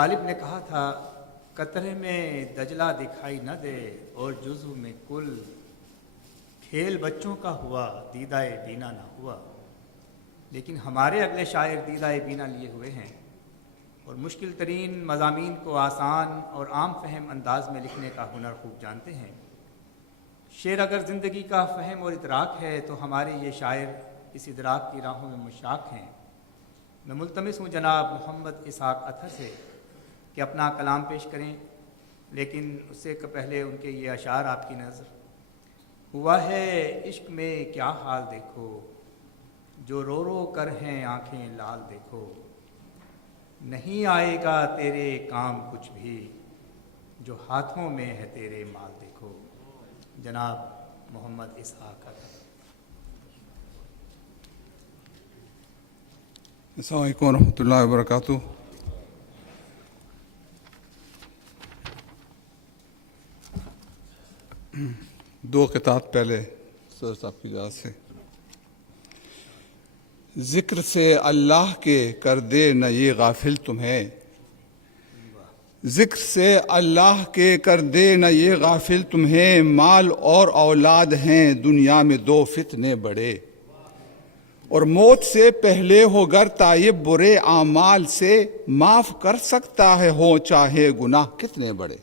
غالب نے کہا تھا قطرے میں دجلہ دکھائی نہ دے اور جزو میں کل، کھیل بچوں کا ہوا دیدہ بینا نہ ہوا۔ لیکن ہمارے اگلے شاعر دیدہ بینا لیے ہوئے ہیں اور مشکل ترین مضامین کو آسان اور عام فہم انداز میں لکھنے کا ہنر خوب جانتے ہیں۔ شعر اگر زندگی کا فہم اور ادراک ہے تو ہمارے یہ شاعر اس ادراک کی راہوں میں مشتاق ہیں۔ میں ملتمس ہوں جناب محمد اسحاق اطہر سے کہ اپنا کلام پیش کریں، لیکن اس سے پہلے ان کے یہ اشعار آپ کی نظر۔ ہوا ہے عشق میں کیا حال دیکھو، جو رو رو کر ہیں آنکھیں لال دیکھو، نہیں آئے گا تیرے کام کچھ بھی، جو ہاتھوں میں ہے تیرے مال دیکھو۔ جناب محمد اسحاق اطہر۔ السلام علیکم ورحمۃ اللہ وبرکاتہ۔ دو قطعات پہلے سر صاحب کی یاد سے۔ ذکر سے اللہ کے کر دے نہ یہ غافل تمہیں، ذکر سے اللہ کے کر دے نہ یہ غافل تمہیں، مال اور اولاد ہیں دنیا میں دو فتنے بڑے، اور موت سے پہلے ہو گر تائب برے اعمال سے، معاف کر سکتا ہے ہو چاہے گناہ کتنے بڑے،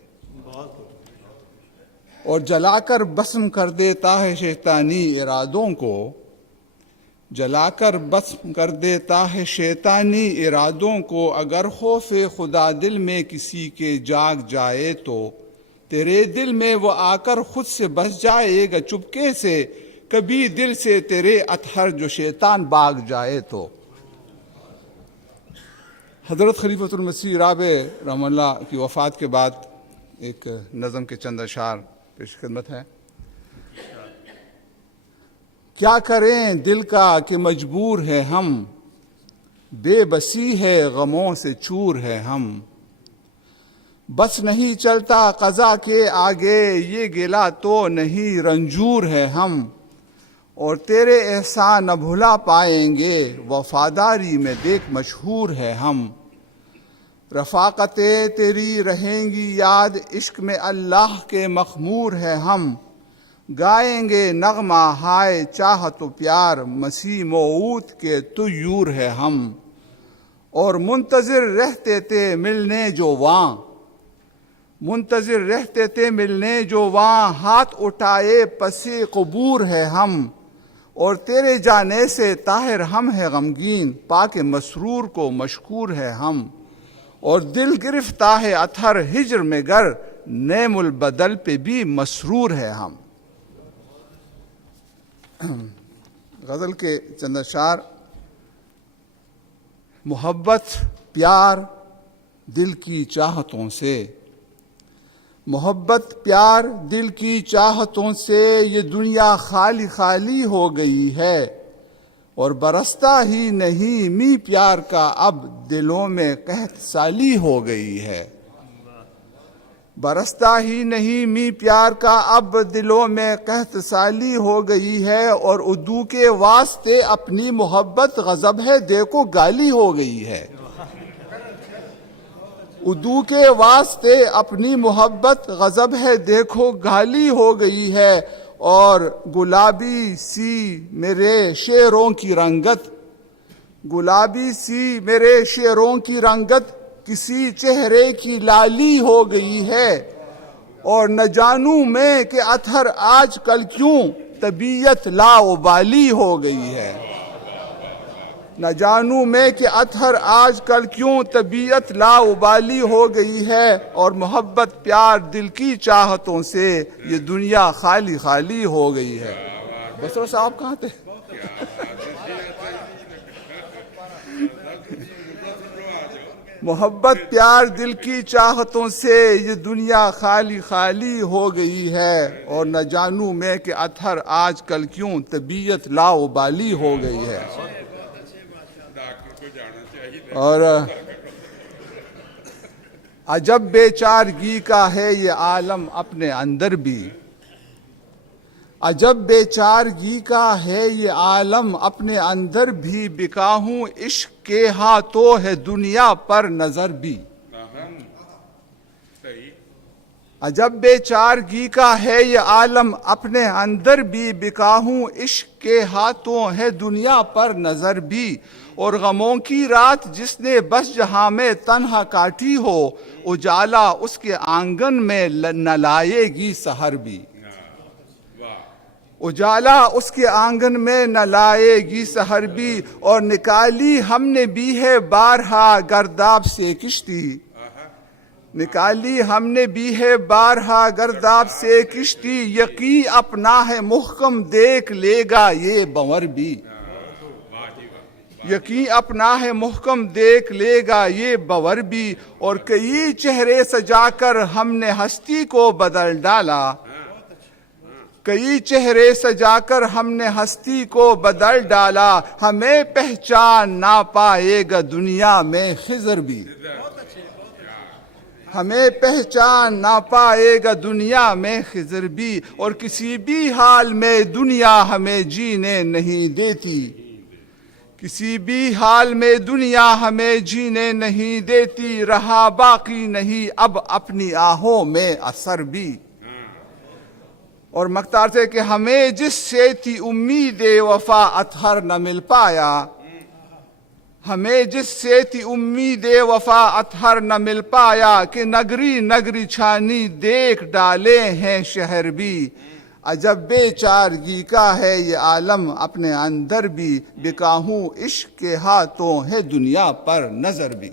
اور جلا کر بسم کر دیتا ہے شیطانی ارادوں کو، جلا کر بسم کر دیتا ہے شیطانی ارادوں کو، اگر خوف خدا دل میں کسی کے جاگ جائے تو، تیرے دل میں وہ آ کر خود سے بس جائے گا چپکے سے، کبھی دل سے تیرے اطہر جو شیطان بھاگ جائے تو۔ حضرت خلیفۃ المسیح رابع رحمہ اللہ کی وفات کے بعد ایک نظم کے چند اشعار پیش خدمت ہے۔ کیا کریں دل کا کہ مجبور ہے ہم، بے بسی ہے غموں سے چور ہے ہم، بس نہیں چلتا قضا کے آگے یہ گلا تو نہیں رنجور ہے ہم، اور تیرے احسان نہ بھلا پائیں گے وفاداری میں دیکھ مشہور ہے ہم، رفاقتیں تیری رہیں گی یاد عشق میں اللہ کے مخمور ہے ہم، گائیں گے نغمہ ہائے چاہت و پیار مسیح موعود کے طیور ہے ہم، اور منتظر رہتے تھے ملنے جو وہاں، منتظر رہتے تھے ملنے جو وہاں، ہاتھ اٹھائے پسِ قبور ہے ہم، اور تیرے جانے سے طاہر ہم ہے غمگین پاک مسرور کو مشکور ہے ہم، اور دل گرفتہ ہے اطہر ہجر میں گر نعم البدل پہ بھی مسرور ہے ہم۔ غزل کے چند اشعار۔ محبت پیار دل کی چاہتوں سے، محبت پیار دل کی چاہتوں سے، یہ دنیا خالی خالی ہو گئی ہے، اور برستا ہی نہیں می پیار کا اب دلوں میں قحط سالی ہو گئی ہے، برستا ہی نہیں می پیار کا اب دلوں میں قحط سالی ہو گئی ہے، اور اردو کے واسطے اپنی محبت غضب ہے دیکھو گالی ہو گئی ہے، اردو کے واسطے اپنی محبت غضب ہے دیکھو گالی ہو گئی ہے، اور گلابی سی میرے شعروں کی رنگت، گلابی سی میرے شعروں کی رنگت کسی چہرے کی لالی ہو گئی ہے، اور نہ جانوں میں کہ اطہر آج کل کیوں طبیعت لاابالی ہو گئی ہے، نہ جانوں میں کہ اطہر آج کل کیوں طبیعت لاابالی ہو گئی ہے، اور محبت پیار دل کی چاہتوں سے یہ دنیا خالی خالی ہو گئی ہے۔ بسرو صاحب کہاں تھے؟ محبت پیار دل کی چاہتوں سے یہ دنیا خالی خالی ہو گئی ہے، اور نہ جانوں میں کہ اطہر آج کل کیوں طبیعت لاابالی ہو گئی ہے۔ اور عجب بے چارگی کا ہے یہ عالم اپنے اندر بھی، عجب بے چارگی کا ہے یہ عالم اپنے اندر بھی، بکا ہوں عشق کے ہاتھوں ہے دنیا پر نظر بھی، عجب بے چارگی کا ہے یہ عالم، اپنے اندر بھی بکا ہوں، عشق کے ہاتھوں ہے دنیا پر نظر بھی، اور غموں کی رات جس نے بس جہاں میں تنہا کاٹی ہو، اجالا اس کے آنگن میں نہ لائے گی سحر بھی، اجالا اس کے آنگن میں نہ لائے گی سحر بھی، اور نکالی ہم نے بھی ہے بارہا گرداب سے کشتی، نکالی ہم نے بھی ہے بارہا گرداب سے کشتی، یقین اپنا ہے محکم دیکھ لے گا یہ بنور بھی، یقین اپنا ہے محکم دیکھ لے گا یہ بنور بھی، اور کئی چہرے سجا کر ہم نے ہستی کو بدل ڈالا، کئی چہرے سجا کر ہم نے ہستی کو بدل ڈالا، ہمیں پہچان نہ پائے گا دنیا میں خضر بھی، ہمیں پہچان نہ پائے گا دنیا میں خضر بھی، اور کسی بھی حال میں دنیا ہمیں جینے نہیں دیتی، کسی بھی حال میں دنیا ہمیں جینے نہیں دیتی، رہا باقی نہیں اب اپنی آہوں میں اثر بھی، اور مختار سے کہ ہمیں جس سے تھی امید وفا اطہر نہ مل پایا، ہمیں جس سے تھی امید وفا اطہر نہ مل پایا، کہ نگری نگری چھانی دیکھ ڈالے ہیں شہر بھی، عجب بے چارگی کا ہے یہ عالم، اپنے اندر بھی بکا ہوں، عشق کے ہاتھوں ہے دنیا پر نظر بھی۔